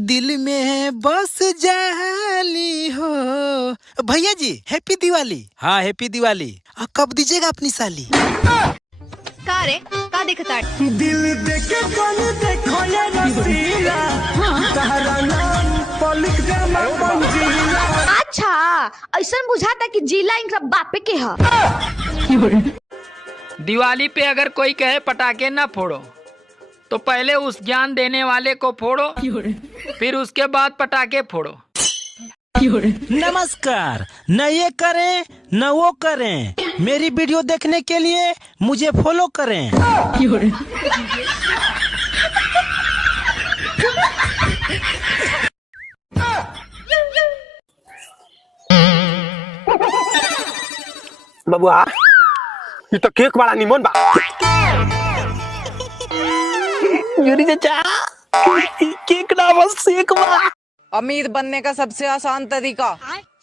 दिल में बस जाली हो। भैया जी हैप्पी दिवाली। हाँ हैप्पी दिवाली। कब दीजिएगा अपनी साली? का रे का देखता दिल देके कौन देखो ये रसीला तहरा नाम पलिक जमा पंजीला। अच्छा ऐसा बुझाता कि जिला इनका बापे के है। दिवाली पे अगर कोई कहे पटाखे ना फोड़ो तो पहले उस ज्ञान देने वाले को फोड़ो, फिर उसके बाद पटाखे फोड़ो। नमस्कार। न ये करें न वो करें, मेरी वीडियो देखने के लिए मुझे फॉलो करें। बबुआ ये तो केक वाला निमन बा। यूरी चाचा केक ना बस सेक बा। अमीर बनने का सबसे आसान तरीका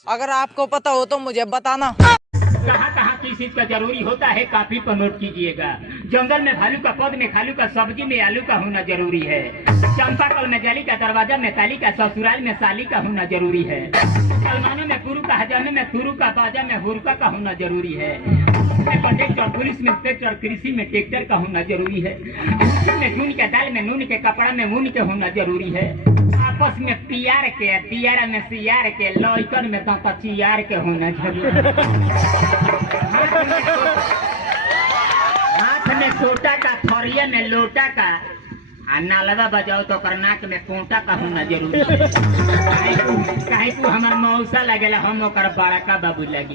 अगर आपको पता हो तो मुझे बताना। कहाँ कहाँ किस चीज का जरूरी होता है काफी पर नोट कीजिएगा। जंगल में भालू का, पौध में खालू का, सब्जी में आलू का होना जरूरी है। चंपा कल में जाली का, दरवाजा में ताली का, ससुराल में साली का होना जरूरी है। सलमानों में गुरु का, हजामे में तुरु का, बाजा में हुरका का होना जरूरी है। कंडक्टर, पुलिस में इंस्पेक्टर, कृषि में ट्रैक्टर का होना जरूरी है। में जून के, दाल में नून के, कपड़ा में ऊन के होना जरूरी है। आपस में पियार के, दियारा में सियार के, लौकन में दांता चियार के होना जरूरी है। हाथ में छोटा का, थरिया में लोटा का, नालवा बजाओ तो नाक में कोटा का होना जरूरी है। काहे को हमार मौसा लगेला, हम ओकर बड़ा का बाबू लगी।